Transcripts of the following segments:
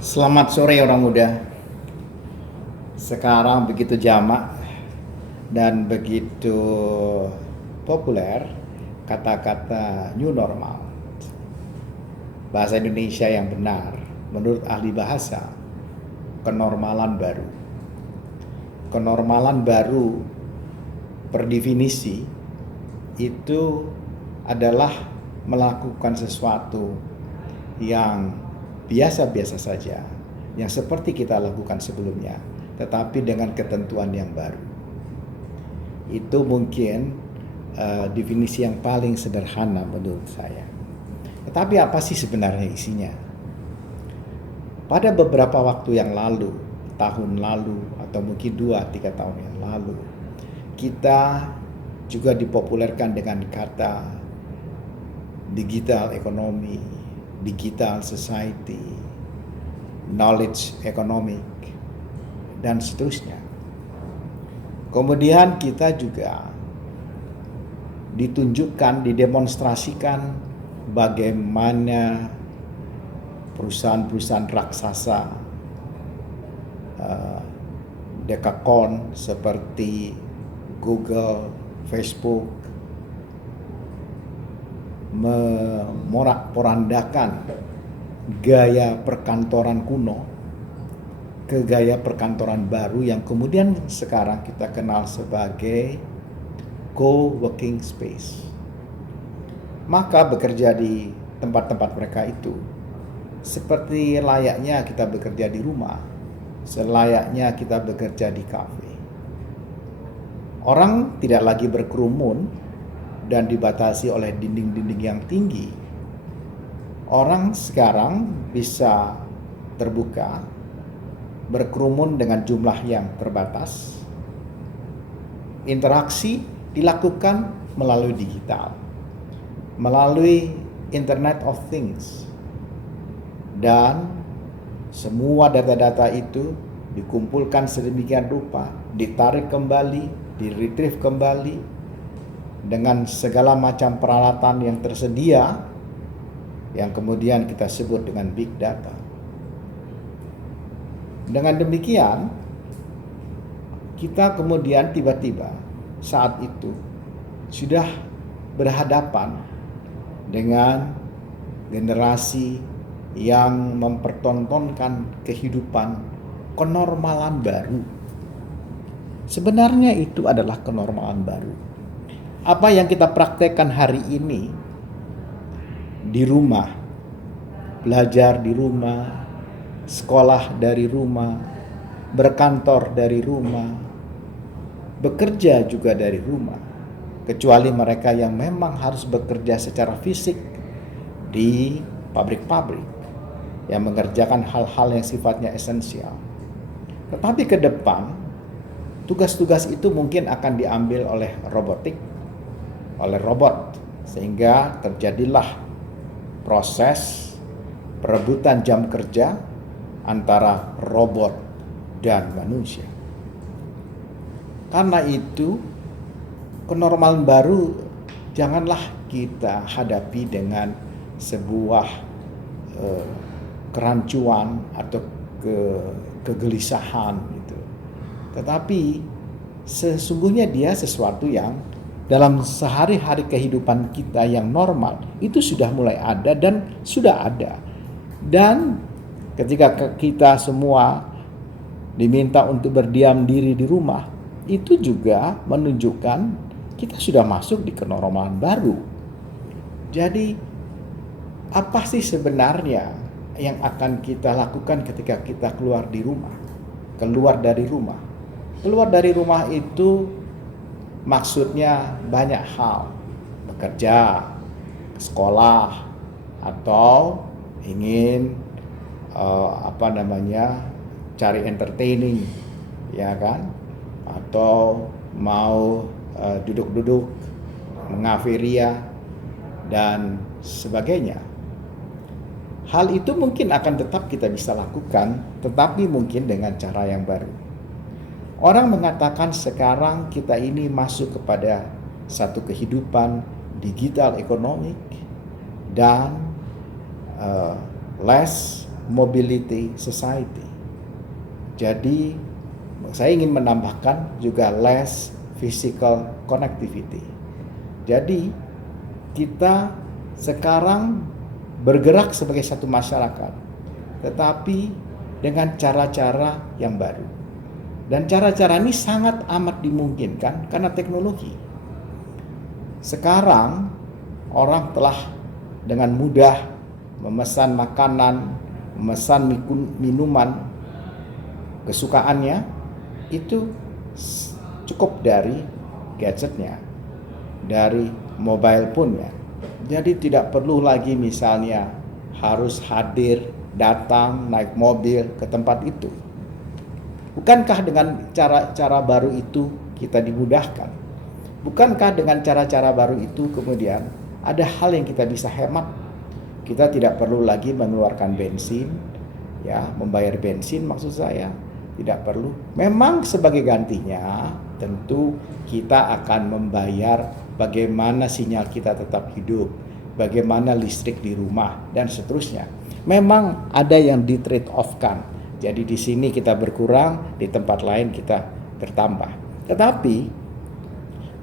Selamat sore orang muda. Sekarang begitu jamak dan begitu populer kata-kata new normal. Bahasa Indonesia yang benar menurut ahli bahasa, kenormalan baru. Kenormalan baru per definisi itu adalah melakukan sesuatu yang biasa-biasa saja, yang seperti kita lakukan sebelumnya, tetapi dengan ketentuan yang baru. Itu mungkin definisi yang paling sederhana menurut saya. Tetapi apa sih sebenarnya isinya? Pada beberapa waktu yang lalu, tahun lalu, atau mungkin 2-3 tahun yang lalu, kita juga dipopulerkan dengan kata digital economy, digital society, knowledge economic, dan seterusnya. Kemudian kita juga ditunjukkan, didemonstrasikan bagaimana perusahaan-perusahaan raksasa dekakon seperti Google, Facebook memorak-porandakan gaya perkantoran kuno ke gaya perkantoran baru yang kemudian sekarang kita kenal sebagai co-working space. Maka bekerja di tempat-tempat mereka itu seperti layaknya kita bekerja di rumah, selayaknya kita bekerja di kafe. Orang tidak lagi berkerumun dan dibatasi oleh dinding-dinding yang tinggi. Orang sekarang bisa terbuka, berkerumun dengan jumlah yang terbatas. Interaksi dilakukan melalui digital, melalui Internet of Things. Dan semua data-data itu dikumpulkan sedemikian rupa, ditarik kembali, di-retrieve kembali dengan segala macam peralatan yang tersedia, yang kemudian kita sebut dengan big data. Dengan demikian, kita kemudian tiba-tiba saat itu sudah berhadapan dengan generasi yang mempertontonkan kehidupan kenormalan baru. Sebenarnya itu adalah kenormalan baru. Apa yang kita praktekkan hari ini di rumah, belajar di rumah, sekolah dari rumah, berkantor dari rumah, bekerja juga dari rumah, kecuali mereka yang memang harus bekerja secara fisik di pabrik-pabrik yang mengerjakan hal-hal yang sifatnya esensial. Tetapi ke depan, tugas-tugas itu mungkin akan diambil oleh robotik, oleh robot, sehingga terjadilah proses perebutan jam kerja antara robot dan manusia. Karena itu, kenormalan baru janganlah kita hadapi dengan sebuah kerancuan atau kegelisahan gitu. Tetapi sesungguhnya dia sesuatu yang dalam sehari-hari kehidupan kita yang normal itu sudah mulai ada dan sudah ada. Dan ketika kita semua diminta untuk berdiam diri di rumah, itu juga menunjukkan kita sudah masuk di kenormalan baru. Jadi apa sih sebenarnya yang akan kita lakukan ketika kita keluar di rumah? Keluar dari rumah. Keluar dari rumah itu maksudnya banyak hal. Bekerja, sekolah, atau ingin cari entertaining, ya kan? Atau mau duduk-duduk, mengaveria dan sebagainya. Hal itu mungkin akan tetap kita bisa lakukan, tetapi mungkin dengan cara yang baru. Orang mengatakan sekarang kita ini masuk kepada satu kehidupan digital ekonomik dan less mobility society. Jadi saya ingin menambahkan juga less physical connectivity. Jadi kita sekarang bergerak sebagai satu masyarakat, tetapi dengan cara-cara yang baru. Dan cara-cara ini sangat amat dimungkinkan karena teknologi. Sekarang orang telah dengan mudah memesan makanan, memesan minuman kesukaannya, itu cukup dari gadgetnya, dari mobile phone-nya. Jadi tidak perlu lagi misalnya harus hadir, datang, naik mobil ke tempat itu. Bukankah dengan cara-cara baru itu kita dimudahkan? Bukankah dengan cara-cara baru itu kemudian ada hal yang kita bisa hemat? Kita tidak perlu lagi mengeluarkan bensin, ya, membayar bensin maksud saya. Tidak perlu. Memang sebagai gantinya tentu kita akan membayar bagaimana sinyal kita tetap hidup, bagaimana listrik di rumah, dan seterusnya. Memang ada yang di trade off-kan. Jadi di sini kita berkurang, di tempat lain kita bertambah. Tetapi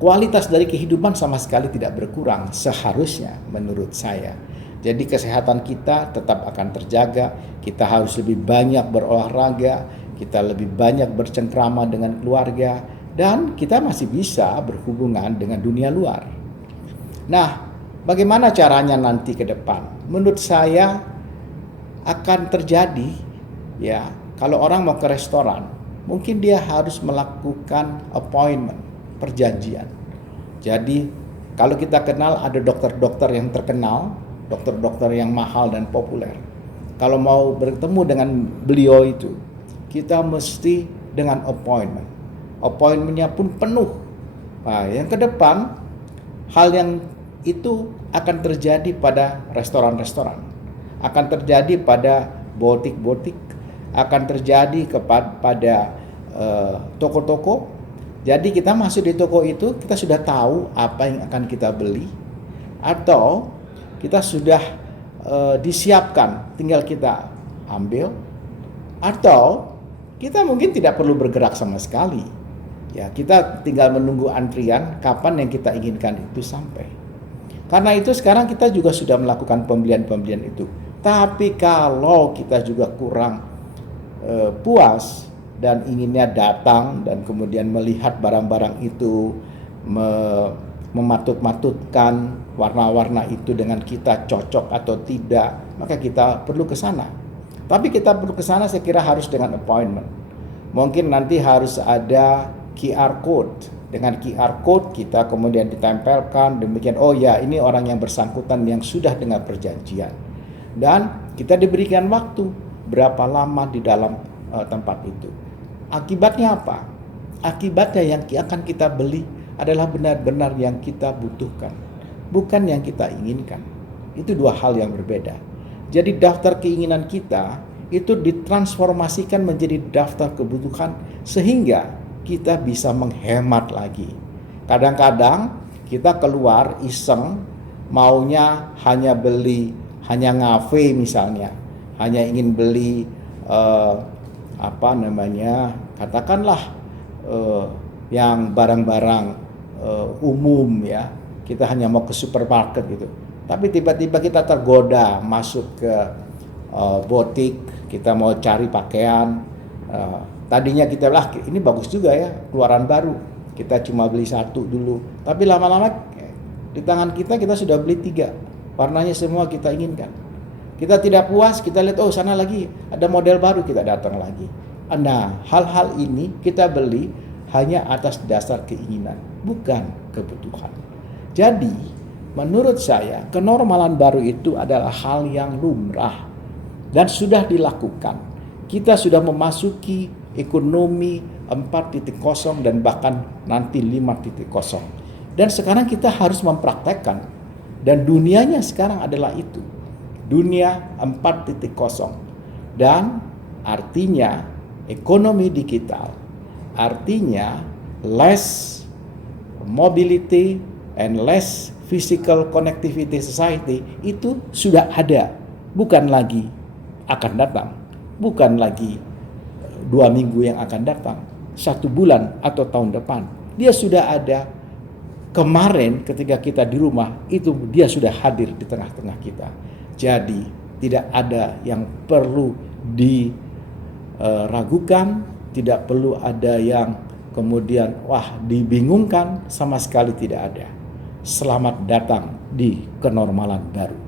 kualitas dari kehidupan sama sekali tidak berkurang seharusnya menurut saya. Jadi kesehatan kita tetap akan terjaga, kita harus lebih banyak berolahraga, kita lebih banyak bercengkrama dengan keluarga, dan kita masih bisa berhubungan dengan dunia luar. Nah, bagaimana caranya nanti ke depan? Menurut saya akan terjadi, ya, kalau orang mau ke restoran, mungkin dia harus melakukan appointment, perjanjian. Jadi, kalau kita kenal ada dokter-dokter yang terkenal, dokter-dokter yang mahal dan populer. Kalau mau bertemu dengan beliau itu, kita mesti dengan appointment. Appointmentnya pun penuh. Nah, yang ke depan, hal yang itu akan terjadi pada restoran-restoran, akan terjadi pada butik-butik, akan terjadi pada toko-toko. Jadi kita masuk di toko itu, kita sudah tahu apa yang akan kita beli, atau kita sudah disiapkan, tinggal kita ambil, atau kita mungkin tidak perlu bergerak sama sekali. Ya, kita tinggal menunggu antrian kapan yang kita inginkan itu sampai. Karena itu sekarang kita juga sudah melakukan pembelian-pembelian itu. Tapi kalau kita juga kurang puas dan inginnya datang dan kemudian melihat barang-barang itu, mematut-matutkan warna-warna itu dengan kita cocok atau tidak, maka kita perlu ke sana. Tapi kita perlu ke sana saya kira harus dengan appointment. Mungkin nanti harus ada QR code. Dengan QR code kita kemudian ditempelkan demikian, oh ya ini orang yang bersangkutan yang sudah dengan perjanjian. Dan kita diberikan waktu berapa lama di dalam tempat itu. Akibatnya apa? Akibatnya yang akan kita beli adalah benar-benar yang kita butuhkan, bukan yang kita inginkan. Itu dua hal yang berbeda. Jadi daftar keinginan kita itu ditransformasikan menjadi daftar kebutuhan sehingga kita bisa menghemat lagi. Kadang-kadang kita keluar iseng, maunya hanya beli, hanya ngafe misalnya, hanya ingin beli katakanlah yang barang-barang umum ya, kita hanya mau ke supermarket gitu. Tapi tiba-tiba kita tergoda masuk ke butik, kita mau cari pakaian. Tadinya kita bilang ini bagus juga ya, keluaran baru. Kita cuma beli satu dulu. Tapi lama-lama di tangan kita sudah beli 3. Warnanya semua kita inginkan. Kita tidak puas, kita lihat oh sana lagi ada model baru, kita datang lagi. Nah, hal-hal ini kita beli hanya atas dasar keinginan, bukan kebutuhan. Jadi, menurut saya, kenormalan baru itu adalah hal yang lumrah dan sudah dilakukan. Kita sudah memasuki ekonomi 4.0 dan bahkan nanti 5.0. Dan sekarang kita harus mempraktekkan. Dan dunianya sekarang adalah itu. Dunia 4.0. Dan artinya ekonomi digital. Artinya less mobility and less physical connectivity society itu sudah ada, bukan lagi akan datang. Bukan lagi 2 minggu yang akan datang, 1 bulan atau tahun depan. Dia sudah ada kemarin ketika kita di rumah, itu dia sudah hadir di tengah-tengah kita. Jadi tidak ada yang perlu diragukan, tidak perlu ada yang kemudian dibingungkan, sama sekali tidak ada. Selamat datang di kenormalan baru.